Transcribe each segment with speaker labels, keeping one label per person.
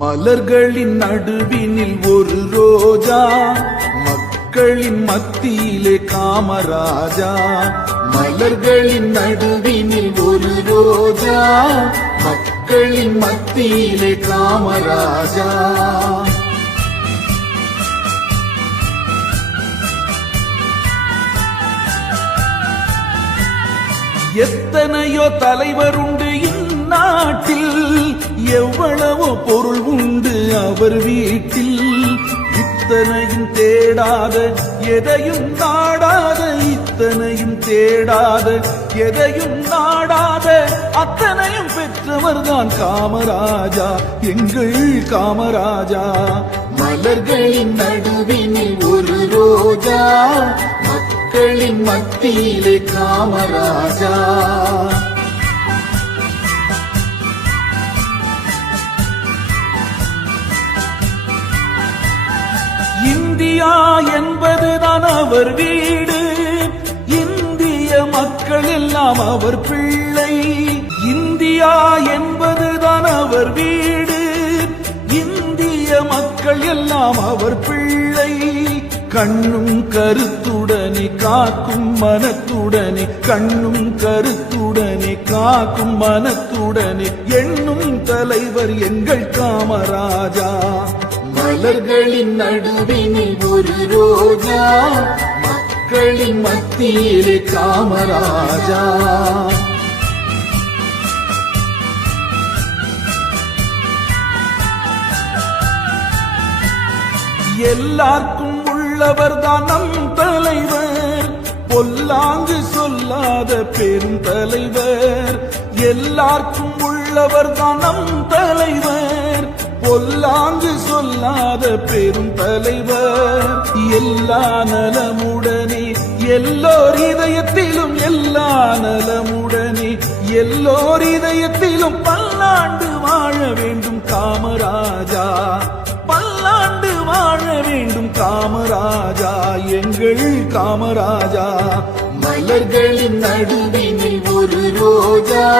Speaker 1: மலர்களின் நடுவினில் ஒரு ரோஜா மக்களின் மத்தியிலே காமராஜா. மலர்களின் நடுவினில் ஒரு ரோஜா மக்களின் மத்தியிலே காமராஜா. எத்தனையோ தலைவர் நாட்டில் எவ்வளவோ பொருள் உண்டு அவர் வீட்டில். இத்தனையும் தேடாத எதையும் நாடாத இத்தனையும் தேடாத எதையும் நாடாத அத்தனையும் பெற்றவர்தான் காமராஜா எங்கள் காமராஜா. மலர்களின் நடுவினில் ஒரு ரோஜா மக்களின் மத்தியிலே காமராஜா. இந்தியா என்பதுதான் அவர் வீடு. இந்திய மக்கள் எல்லாம் அவர் பிள்ளை. இந்தியா என்பதுதான் அவர் வீடு. இந்திய மக்கள் எல்லாம் அவர் பிள்ளை. கண்ணும் கருத்துடனே காக்கும் மனத்துடனே கண்ணும் கருத்துடனே காக்கும் மனத்துடனே எண்ணும் தலைவர் எங்கள் காமராஜா. மலர்களின் நடுவினில் ஒரு ரோஜா மக்களின் மத்தியிலே காமராஜா. எல்லாருக்கும் உள்ளவர் தான் நம் தலைவர். பொல்லாங்கு சொல்லாத பெரும் தலைவர் எல்லாருக்கும் உள்ளவர் தான் நம் தலைவர். பொல்லாங்கு சொல்லாத பெரும் தலைவர். எல்லா நலமுடனே எல்லோர் இதயத்திலும் எல்லா நலமுடனே எல்லோர் இதயத்திலும் பல்லாண்டு வாழ வேண்டும் காமராஜா. பல்லாண்டு வாழ வேண்டும் காமராஜா எங்கள் காமராஜா. மலர்களின் நடுவினில் ஒரு ரோஜா.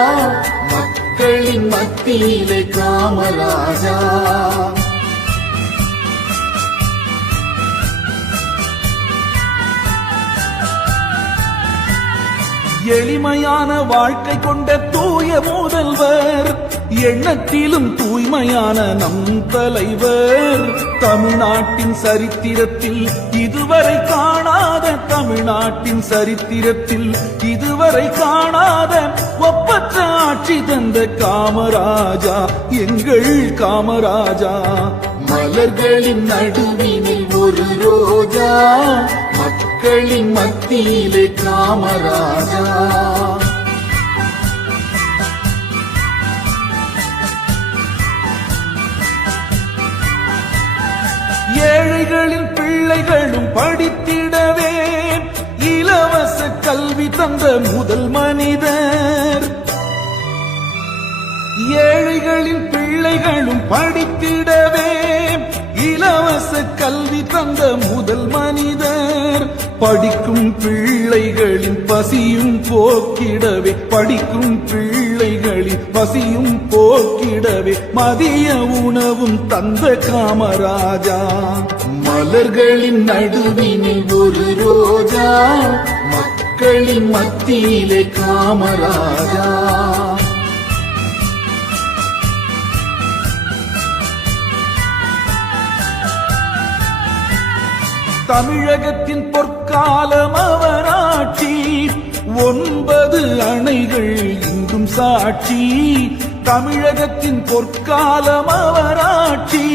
Speaker 1: மக்களின் மத்தியிலே காமராஜா. எளிமையான வாழ்க்கை கொண்ட தூய முதல்வர் எண்ணத்திலும் தூய்மையான நம் தலைவர். தமிழ்நாட்டின் சரித்திரத்தில் இதுவரை காணாத தமிழ்நாட்டின் சரித்திரத்தில் இதுவரை காணாத ஒப்பற்ற ஆட்சி தந்த காமராஜா எங்கள் காமராஜா. மலர்களின் நடுவினில் ஒரு ரோஜா மக்களின் மத்தியிலே காமராஜா. ஏழைகளின் பிள்ளைகளும் படித்திடவே. இலவச கல்வி தந்த முதல் மனிதர். ஏழைகளின் பிள்ளைகளும் படித்திடவே. இலவச கல்வி தந்த முதல் மனிதர். படிக்கும் பிள்ளைகளின் பசியும் போக்கிடவே படிக்கும் பிள்ளைகளின் பசியும் போக்கிடவே மதிய உணவும் தந்த காமராஜா. மலர்களின் நடுவினில் ஒரு ரோஜா மக்களின் மத்தியிலே காமராஜா. தமிழகத்தின் பொற்காலம் அவராட்சி ஒன்பது அணைகள் இங்கும் சாட்சி. தமிழகத்தின் பொற்காலம் அவராட்சி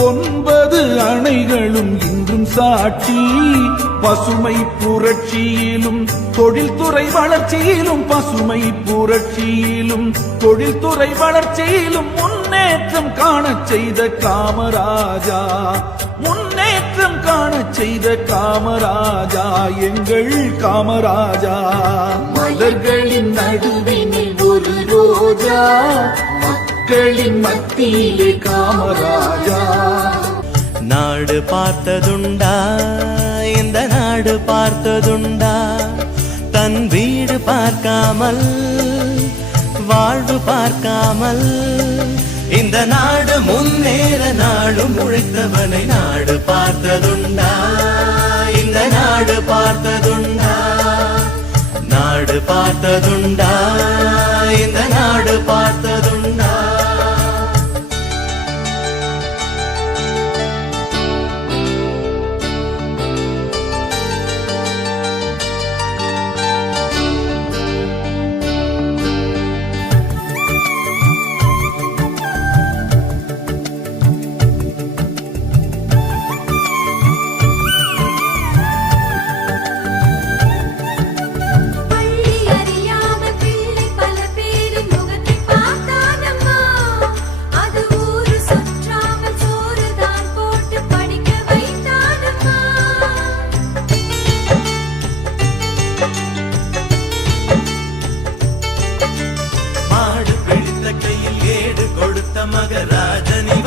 Speaker 1: ஒன்பது அணைகளும் இன்றும் சாட்சி. பசுமை புரட்சியிலும் தொழில்துறை வளர்ச்சியிலும் பசுமை புரட்சியிலும் தொழில்துறை வளர்ச்சியிலும் முன்னேற்றம் காணச் செய்த காமராஜா. முன் முன்னேற்றம் காணச் செய்த காமராஜா எங்கள் காமராஜா. மலர்களின் நடுவினில் ஒரு ரோஜா மக்களின் மத்தியிலே காமராஜா.
Speaker 2: நாடு பார்த்ததுண்டா இந்த நாடு பார்த்ததுண்டா. தன் வீடு பார்க்காமல் வாழ்வு பார்க்காமல் இந்த நாடு முன்னேற நாடு உழைத்தவனை நாடு பார்த்ததுண்டா. இந்த நாடு பார்த்ததுண்டா. நாடு பார்த்ததுண்டா.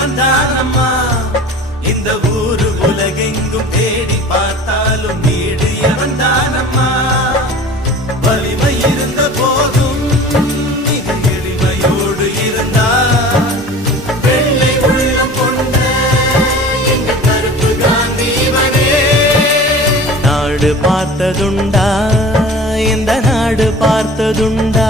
Speaker 2: வந்தானம்மா. இந்த ஊரு உலகெங்கும் தேடி பார்த்தாலும் நீடு வந்தானம்மா. வலிமை இருந்த போதும் எளிமையோடு இருந்தா. வெள்ளை உள்ளம் கொண்ட எங்கள் கருப்பு காந்தீவனே. நாடு பார்த்ததுண்டா இந்த நாடு பார்த்ததுண்டா.